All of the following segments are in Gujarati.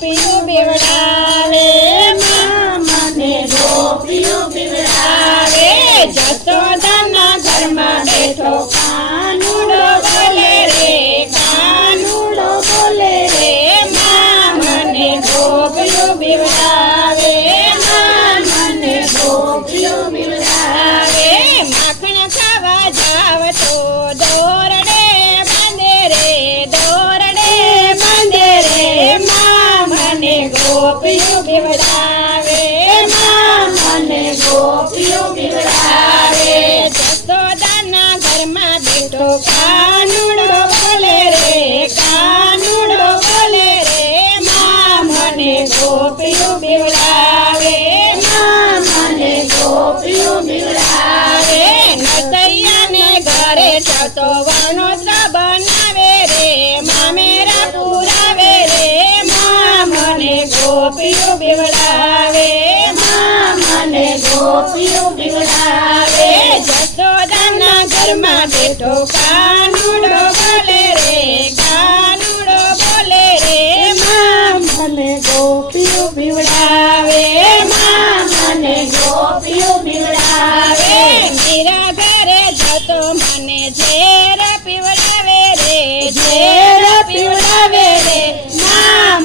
પીવડાવે માં મને ગોપીઓ પીવડાવે જસોદાના ઘરમાં બેઠો, કાનુડો બોલે રે, કાનુડો બોલે રે. મને ગોપીઓ પીવડાવે ગોપીઓ કાનુડો બોલે રે કાનુડો બોલે રે માં મને ગોપીઓ મીરા ઘરે જતો મને ઝેર પીવડાવે રે ઝેર પીવડાવે રે માં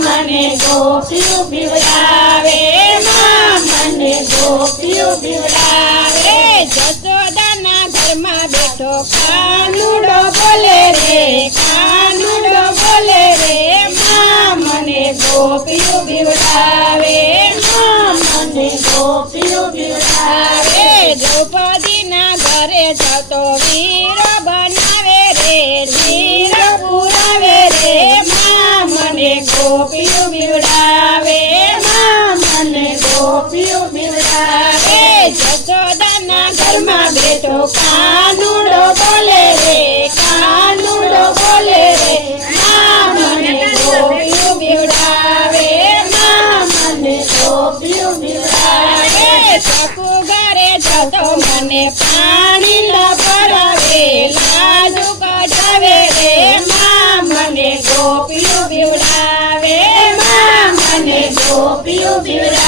કાનુડો બોલે રે, કાનુડો બોલે રે માં મને ગોપીઓ પીવડાવે માં મને ગોપીઓ પીવડાવે દ્રૌપદીના ઘરે જતો વીર બનાવે રે, વીર પુરાવે રે માં મને ગોપીઓ પીવડાવે માં મને ગોપીઓ પીવડાવે જસોદાના ઘરમાં બેઠો કાનુડો બોલે રે, કાનુડો બોલે રે મા મને ગોપીઓ પીવડાવે મા મને ગોપીઓ પીવડાવે ચકુ ઘરે જતો મને પાણી લપડાવે લાજુ કઢાવે રે મા મને ગોપીઓ પીવડાવે મા મને ગોપીઓ પીવડાવે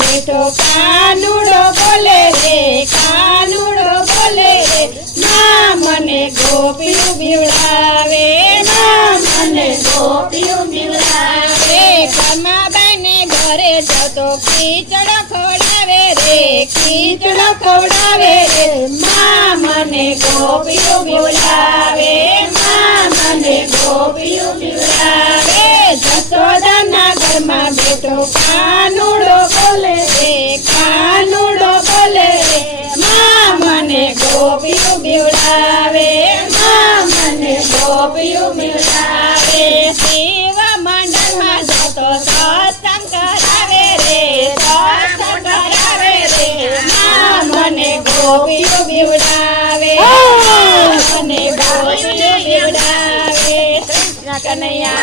બેઠો કાનુડો બોલે રે, કાનુડો બોલે રે ના મને ગોપીઓ બીવડાવે ના મને ગોપીઓ પીવડાવે કમાબાઈને ઘરે જતો ખીચડો ખવડાવે રે ખીચડો ખવડાવે રે મા મને ગોપીઓ બીવડાવે મા મને ગોપીઓ બીવડાવે. જસોદાના ઘરમાં બેઠો કાનુડો બોલે રે કાનુડો બોલે રે માં મને ગોપીઓ પીવડાવે માં મને ગોપીઓ પીવડાવે શિવ મંડળમાં જતો સત્સંગ કરાવે રે સત્સંગ કરાવે રે. માં મને ગોપીઓ પીવડાવે મને ગોપીઓ પીવડાવે કૃષ્ણ કનૈયા.